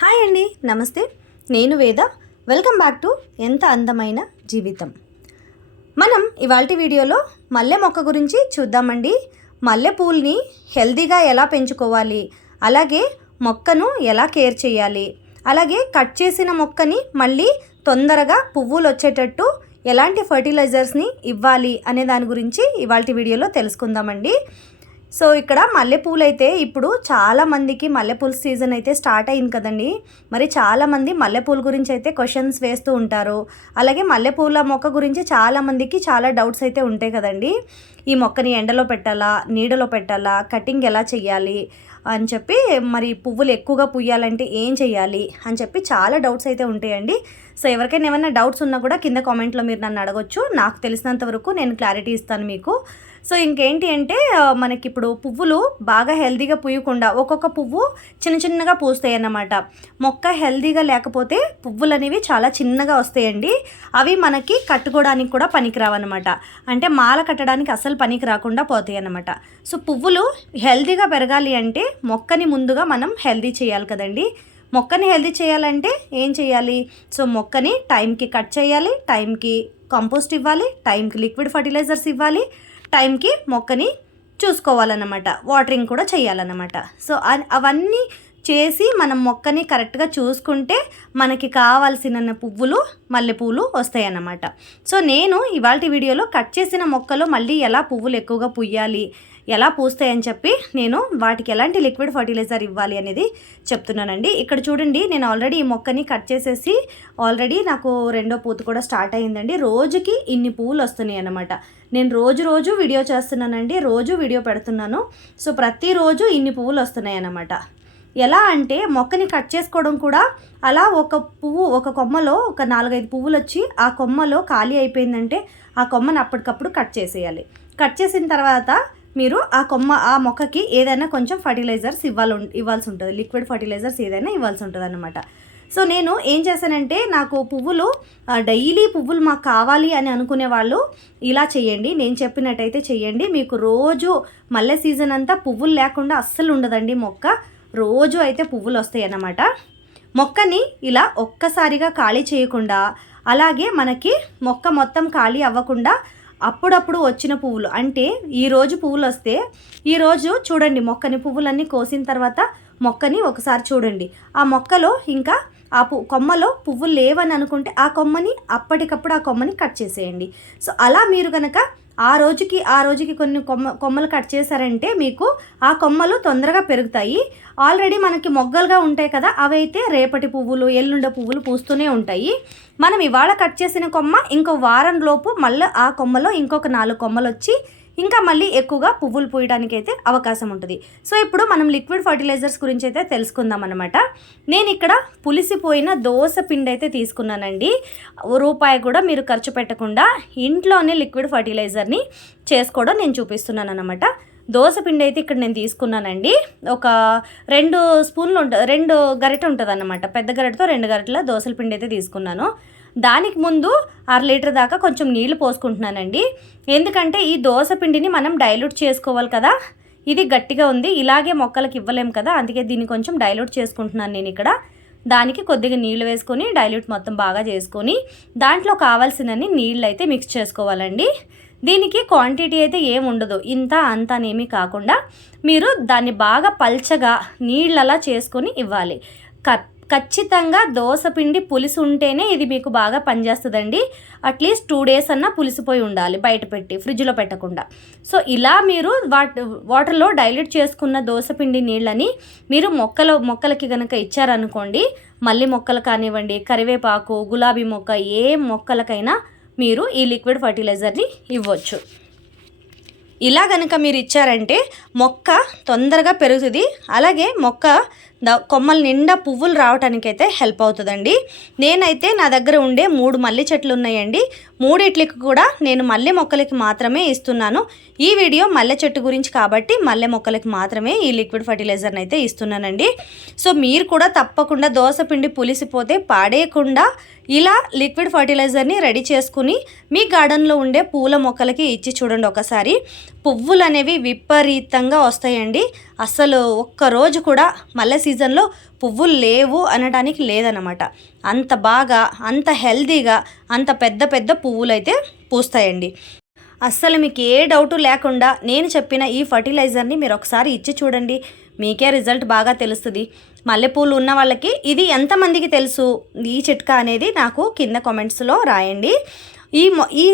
Hi అండి నమస్తే. నేను వేద. వెల్కమ్ బ్యాక్ టు ఎంత అందమైన జీవితం. మనం ఇవాళ వీడియోలో మల్లె మొక్క గురించి చూద్దామండి. మల్లె పూల్ని ఎలా పెంచుకోవాలి? అలాగే మొక్కను ఎలా కేర్ చేయాలి? అలాగే కట్ చేసిన మొక్కని మళ్ళీ తొందరగా పువ్వులు వచ్చేటట్టు ఎలాంటి ఫర్టిలైజర్స్ని ఇవ్వాలి అనే దాని గురించి ఇవాళ వీడియోలో తెలుసుకుందామండి. సో ఇక్కడ మల్లెపూలు అయితే ఇప్పుడు చాలా మందికి మల్లెపూల సీజన్ అయితే స్టార్ట్ అయింది కదండి. మరి చాలామంది మల్లెపూల గురించి అయితే క్వశ్చన్స్ వేస్తూ ఉంటారు. అలాగే మల్లెపూల మొక్క గురించి చాలా మందికి చాలా డౌట్స్ అయితే ఉంటాయి కదండి. ఈ మొక్కని ఎండలో పెట్టాలా నీడలో పెట్టాలా కటింగ్ ఎలా చెయ్యాలి అని చెప్పి మరి పువ్వులు ఎక్కువగా పుయ్యాలంటే ఏం చేయాలి అని చెప్పి చాలా డౌట్స్ అయితే ఉంటాయండి. సో ఎవరికైనా ఏమైనా డౌట్స్ ఉన్నా కూడా కింద కామెంట్లో మీరు నన్ను అడగొచ్చు. నాకు తెలిసినంత వరకు నేను క్లారిటీ ఇస్తాను మీకు. సో ఇంకేంటి అంటే మనకి ఇప్పుడు పువ్వులు బాగా హెల్దీగా పూయకుండా ఒక్కొక్క పువ్వు చిన్న చిన్నగా పూస్తాయి అన్నమాట మొక్క హెల్దీగా లేకపోతే పువ్వులు అనేవి చాలా చిన్నగా వస్తాయండి. అవి మనకి కట్టుకోవడానికి కూడా పనికిరావన్నమాట. అంటే మాల కట్టడానికి అసలు పనికి రాకుండా పోతాయి అన్నమాట సో పువ్వులు హెల్దీగా పెరగాలి అంటే మొక్కని ముందుగా మనం హెల్దీ చేయాలి కదండి. మొక్కని హెల్దీ చేయాలంటే ఏం చేయాలి? సో మొక్కని టైంకి కట్ చేయాలి టైంకి కంపోస్ట్ ఇవ్వాలి టైంకి లిక్విడ్ ఫర్టిలైజర్స్ ఇవ్వాలి టైంకి మొక్కని చూసుకోవాలన్నమాట. వాటరింగ్ కూడా చేయాలన్నమాట. సో అవన్నీ చేసి మనం మొక్కని కరెక్ట్గా చూసుకుంటే మనకి కావాల్సిన పువ్వులు మల్లెపూలు వస్తాయి అన్నమాట సో నేను ఇవాళ వీడియోలో కట్ చేసిన మొక్కలో మళ్ళీ ఎలా పువ్వులు ఎక్కువగా పుయ్యాలి ఎలా పూస్తాయని చెప్పి నేను వాటికి ఎలాంటి లిక్విడ్ ఫర్టిలైజర్ ఇవ్వాలి అనేది చెప్తున్నానండి. ఇక్కడ చూడండి నేను ఆల్రెడీ ఈ మొక్కని కట్ చేసేసి ఆల్రెడీ నాకు రెండో పూత కూడా స్టార్ట్ అయిందండి రోజుకి ఇన్ని పువ్వులు వస్తున్నాయి అన్నమాట. నేను రోజు రోజు వీడియో చేస్తున్నానండి రోజు వీడియో పెడుతున్నాను. సో ప్రతిరోజు ఇన్ని పువ్వులు వస్తున్నాయి అన్నమాట. ఎలా అంటే మొక్కని కట్ చేసుకోవడం కూడా అలా ఒక పువ్వు ఒక కొమ్మలో ఒక నాలుగైదు పువ్వులు వచ్చి ఆ కొమ్మలో ఖాళీ అయిపోయిందంటే ఆ కొమ్మని అప్పటికప్పుడు కట్ చేసేయాలి. కట్ చేసిన తర్వాత మీరు ఆ కొమ్మ ఆ మొక్కకి ఏదైనా కొంచెం ఫర్టిలైజర్స్ ఇవ్వాలి ఇవ్వాల్సి ఉంటుంది లిక్విడ్ ఫర్టిలైజర్స్ ఏదైనా ఇవ్వాల్సి ఉంటుంది అనమాట సో నేను ఏం చేశానంటే నాకు పువ్వులు డైలీ పువ్వులు మాకు కావాలి అని అనుకునే వాళ్ళు ఇలా చేయండి నేను చెప్పినట్టయితే చేయండి మీకు రోజు మల్లె సీజన్ అంతా పువ్వులు లేకుండా అస్సలు ఉండదండి మొక్క. రోజు అయితే పువ్వులు వస్తాయి అన్నమాట మొక్కని ఇలా ఒక్కసారిగా ఖాళీ చేయకుండా అలాగే మనకి మొక్క మొత్తం ఖాళీ అవ్వకుండా అప్పుడప్పుడు వచ్చిన పువ్వులు. అంటే ఈరోజు పువ్వులు వస్తే ఈరోజు చూడండి మొక్కని పువ్వులన్నీ కోసిన తర్వాత మొక్కని ఒకసారి చూడండి. ఆ మొక్కలో ఇంకా ఆ పు కొమ్మలో పువ్వులు లేవని అనుకుంటే ఆ కొమ్మని అప్పటికప్పుడు ఆ కొమ్మని కట్ చేసేయండి. సో అలా మీరు కనుక ఆ రోజుకి ఆ రోజుకి కొన్ని కొమ్మ కొమ్మలు కట్ చేశారంటే మీకు ఆ కొమ్మలు తొందరగా పెరుగుతాయి. ఆల్రెడీ మనకి మొగ్గలుగా ఉంటాయి కదా అవైతే రేపటి పువ్వులు ఎల్లుండ పువ్వులు పూస్తూనే ఉంటాయి. మనం ఇవాళ కట్ చేసిన కొమ్మ ఇంకో వారం లోపు మళ్ళీ ఆ కొమ్మలో ఇంకొక నాలుగు కొమ్మలు వచ్చి ఇంకా మళ్ళీ ఎక్కువగా పువ్వులు పూయడానికి అయితే అవకాశం ఉంటుంది. సో ఇప్పుడు మనం లిక్విడ్ ఫర్టిలైజర్స్ గురించి అయితే తెలుసుకుందాం అనమాట నేను ఇక్కడ పులిసిపోయిన దోస పిండి అయితే తీసుకున్నానండి. రూపాయి కూడా మీరు ఖర్చు పెట్టకుండా ఇంట్లోనే లిక్విడ్ ఫర్టిలైజర్ని చేసుకోవడం నేను చూపిస్తున్నాను అనమాట దోస పిండి అయితే ఇక్కడ నేను తీసుకున్నానండి. ఒక రెండు స్పూన్లు ఉంట రెండు గరిటె ఉంటుంది అనమాట పెద్ద గరిటతో రెండు గరిటల దోశల పిండి అయితే తీసుకున్నాను. దానికి ముందు అర లీటర్ దాకా కొంచెం నీళ్ళు పోసుకుంటున్నానండి. ఎందుకంటే ఈ దోస పిండిని మనం డైల్యూట్ చేసుకోవాలి కదా. ఇది గట్టిగా ఉంది. ఇలాగే మొక్కలకు ఇవ్వలేము కదా. అందుకే దీన్ని కొంచెం డైల్యూట్ చేసుకుంటున్నాను నేను ఇక్కడ. దానికి కొద్దిగా నీళ్ళు వేసుకొని డైల్యూట్ మొత్తం బాగా చేసుకొని దాంట్లో కావాల్సినన్ని నీళ్ళు అయితే మిక్స్ చేసుకోవాలండి. దీనికి క్వాంటిటీ అయితే ఏమి ఉండదు. ఇంత అంత అనేమి కాకుండా మీరు దాన్ని బాగా పల్చగా నీళ్ళలా చేసుకొని ఇవ్వాలి. కత్ ఖచ్చితంగా దోసపిండి పులుసు ఉంటేనే ఇది మీకు బాగా పనిచేస్తుందండి. అట్లీస్ట్ టూ డేస్ అన్నా పులిసిపోయి ఉండాలి బయట పెట్టి ఫ్రిడ్జ్లో పెట్టకుండా. సో ఇలా మీరు వాట్ వాటర్లో డైల్యూట్ చేసుకున్న దోసపిండి నీళ్ళని మీరు మొక్కల మొక్కలకి కనుక ఇచ్చారనుకోండి మల్లి మొక్కలు కానివ్వండి కరివేపాకు గులాబీ మొక్క ఏ మొక్కలకైనా మీరు ఈ లిక్విడ్ ఫర్టిలైజర్ని ఇవ్వచ్చు. ఇలా కనుక మీరు ఇచ్చారంటే మొక్క తొందరగా పెరుగుతుంది అలాగే మొక్క కొమ్మల నిండా పువ్వులు రావడానికి అయితే హెల్ప్ అవుతుందండి. నేనైతే నా దగ్గర ఉండే మూడు మల్లె చెట్లు ఉన్నాయండి. మూడిట్లకి కూడా నేను మల్లె మొక్కలకి మాత్రమే ఇస్తున్నాను. ఈ వీడియో మల్లె చెట్టు గురించి కాబట్టి మల్లె మొక్కలకి మాత్రమే ఈ లిక్విడ్ ఫర్టిలైజర్ని అయితే ఇస్తున్నానండి. సో మీరు కూడా తప్పకుండా దోస పిండి పులిసిపోతే పాడేయకుండా ఇలా లిక్విడ్ ఫర్టిలైజర్ని రెడీ చేసుకుని మీ గార్డెన్లో ఉండే పూల మొక్కలకి ఇచ్చి చూడండి ఒకసారి. పువ్వులు అనేవి విపరీతంగా వస్తాయండి. అసలు ఒక్కరోజు కూడా మల్లె సీజన్లో పువ్వులు లేవు అనడానికి లేదనమాట అంత బాగా అంత హెల్దీగా అంత పెద్ద పెద్ద పువ్వులు అయితే పూస్తాయండి. అస్సలు మీకు ఏ డౌటు లేకుండా నేను చెప్పిన ఈ ఫర్టిలైజర్ని మీరు ఒకసారి ఇచ్చి చూడండి. మీకే రిజల్ట్ బాగా తెలుస్తుంది. మల్లెపూలు ఉన్న వాళ్ళకి ఇది ఎంతమందికి తెలుసు? ఈ చిట్కా అనేది నాకు కింద కామెంట్స్లో రాయండి. ఈ ఈ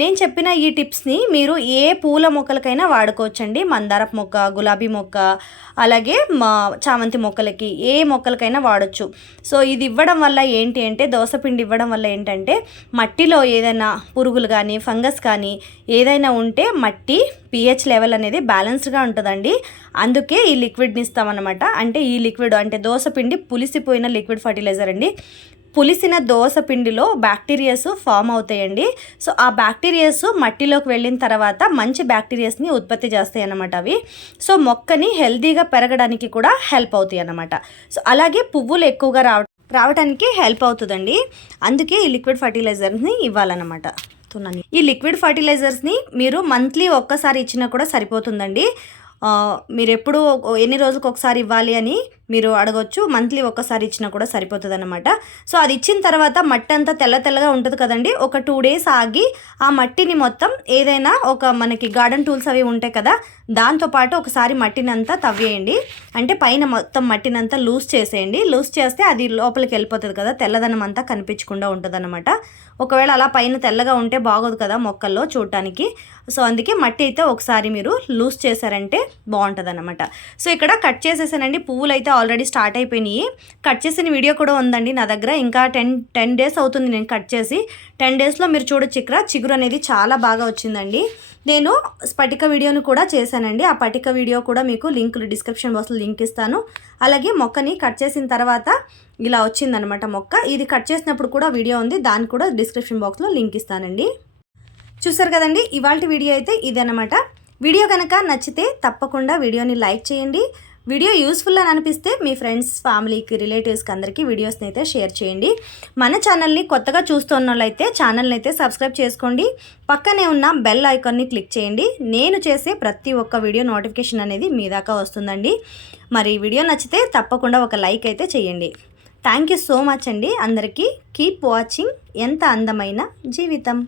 నేను చెప్పిన ఈ టిప్స్ని మీరు ఏ పూల మొక్కలకైనా వాడుకోవచ్చండి. మందారపు మొక్క గులాబీ మొక్క అలాగే మా చామంతి మొక్కలకి ఏ మొక్కలకైనా వాడచ్చు. సో ఇది ఇవ్వడం వల్ల ఏంటి అంటే దోసపిండి ఇవ్వడం వల్ల ఏంటంటే మట్టిలో ఏదైనా పురుగులు కానీ ఫంగస్ కానీ ఏదైనా ఉంటే మట్టి పిహెచ్ లెవెల్ అనేది బ్యాలెన్స్డ్గా ఉంటుందండి. అందుకే ఈ లిక్విడ్ని ఇస్తామన్నమాట. అంటే ఈ లిక్విడ్ అంటే దోసపిండి పులిసిపోయిన లిక్విడ్ ఫర్టిలైజర్ అండి. పులిసిన దోస పిండిలో బ్యాక్టీరియాస్ ఫామ్ అవుతాయండి. సో ఆ బ్యాక్టీరియాస్ మట్టిలోకి వెళ్ళిన తర్వాత మంచి బ్యాక్టీరియాస్ని ఉత్పత్తి చేస్తాయి అన్నమాట అవి. సో మొక్కని హెల్తీగా పెరగడానికి కూడా హెల్ప్ అవుతాయి అన్నమాట సో అలాగే పువ్వులు ఎక్కువగా రావ రావడానికి హెల్ప్ అవుతుందండి. అందుకే ఈ లిక్విడ్ ఫర్టిలైజర్ని ఇవ్వాలన్నమాట. ఈ లిక్విడ్ ఫర్టిలైజర్స్ని మీరు మంత్లీ ఒక్కసారి ఇచ్చినా కూడా సరిపోతుందండి. మీరు ఎప్పుడు ఎన్ని రోజులకు ఒకసారి ఇవ్వాలి అని మీరు అడగొచ్చు. మంత్లీ ఒక్కసారి ఇచ్చినా కూడా సరిపోతుంది అనమాట సో అది ఇచ్చిన తర్వాత మట్టి అంతా తెల్ల తెల్లగా ఉంటుంది కదండి. ఒక టూ డేస్ ఆగి ఆ మట్టిని మొత్తం ఏదైనా ఒక మనకి గార్డెన్ టూల్స్ అవి ఉంటాయి కదా దాంతోపాటు ఒకసారి మట్టిని అంతా తవ్వేయండి. అంటే పైన మొత్తం మట్టిని అంతా లూజ్ చేసేయండి. లూజ్ చేస్తే అది లోపలికి వెళ్ళిపోతుంది కదా తెల్లదనం అంతా కనిపించకుండా ఉంటుంది అనమాట ఒకవేళ అలా పైన తెల్లగా ఉంటే బాగోదు కదా మొక్కల్లో చూడటానికి. సో అందుకే మట్టి అయితే ఒకసారి మీరు లూజ్ చేశారంటే బాగుంటుంది అనమాట సో ఇక్కడ కట్ చేసేసానండి. పువ్వులు అయితే ఆల్రెడీ స్టార్ట్ అయిపోయినాయి. కట్ చేసిన వీడియో కూడా ఉందండి నా దగ్గర. ఇంకా టెన్ టెన్ డేస్ అవుతుంది నేను కట్ చేసి. టెన్ డేస్లో మీరు చూడొచ్చు ఇక్కడ చిగురు అనేది చాలా బాగా వచ్చిందండి. నేను స్పటిక వీడియోను కూడా చేశానండి. ఆ పటిక వీడియో కూడా మీకు లింక్ డిస్క్రిప్షన్ బాక్స్లో లింక్ ఇస్తాను. అలాగే మొక్కని కట్ చేసిన తర్వాత ఇలా వచ్చిందనమాట మొక్క. ఇది కట్ చేసినప్పుడు కూడా వీడియో ఉంది. దాన్ని కూడా డిస్క్రిప్షన్ బాక్స్లో లింక్ ఇస్తానండి. చూసారు కదండి ఇవాళ వీడియో అయితే ఇదనమాట. వీడియో కనుక నచ్చితే తప్పకుండా వీడియోని లైక్ చేయండి. వీడియో యూస్ఫుల్ అని అనిపిస్తే మీ ఫ్రెండ్స్ ఫ్యామిలీకి రిలేటివ్స్కి అందరికీ వీడియోస్ని అయితే షేర్ చేయండి. మన ఛానల్ని కొత్తగా చూస్తున్న వాళ్ళైతే ఛానల్ని అయితే సబ్స్క్రైబ్ చేసుకోండి. పక్కనే ఉన్న బెల్ ఐకాన్ని క్లిక్ చేయండి. నేను చేసే ప్రతి ఒక్క వీడియో నోటిఫికేషన్ అనేది మీ దాకా వస్తుందండి. మరి వీడియో నచ్చితే తప్పకుండా ఒక లైక్ అయితే చేయండి. థ్యాంక్ యూ సో మచ్ అండి. అందరికీ కీప్ వాచింగ్. ఎంత అందమైన జీవితం.